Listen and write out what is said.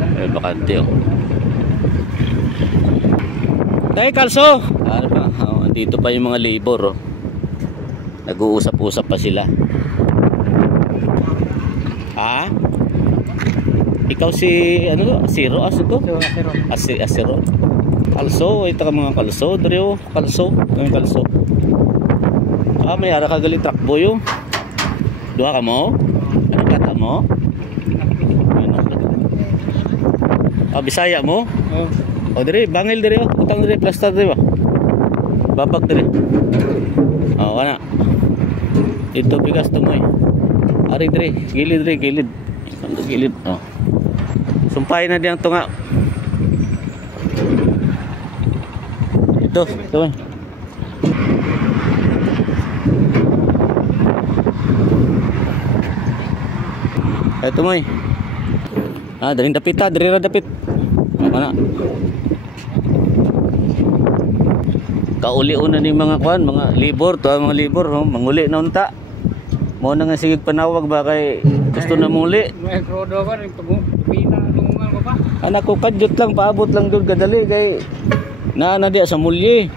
Ay, bakante oh. Tay, kalso! Ano pa? Oh, dito pa yung mga labor oh. Nag-uusap-usap pa sila. Ha? Ikaw si ano? Asiro? Aso to? Asiro. Kalso, ito ka mga kalso. Drio, kalso. Ang kalso. Ah, may ara ka gali truck boy oh. Duha ka mo? Ano kata mo? Ano? Ah, Bisaya mo? Oh. O dire, bangil dire oh. Utang dire, plaster dire ba? Babag dire. Oh, kana. Ito bigas to mo eh. Ari dire, gilid dire, gilid. Gilid. Oh. Sumpay na diyang tunga. Ito. Ito mo eh. Ah, daling dapit ha, dari ra dapit. Mana? Kauli una ni mga kuan, mga libor, to mga libor, no? Manguli na unta. Mo na nga sigig panawag ba kay gusto na muli. May krodo ba rin pagpina lungan ko pa. Anak ko kadyot lang, paabot lang jud kadali kay naa na diya sa mulye.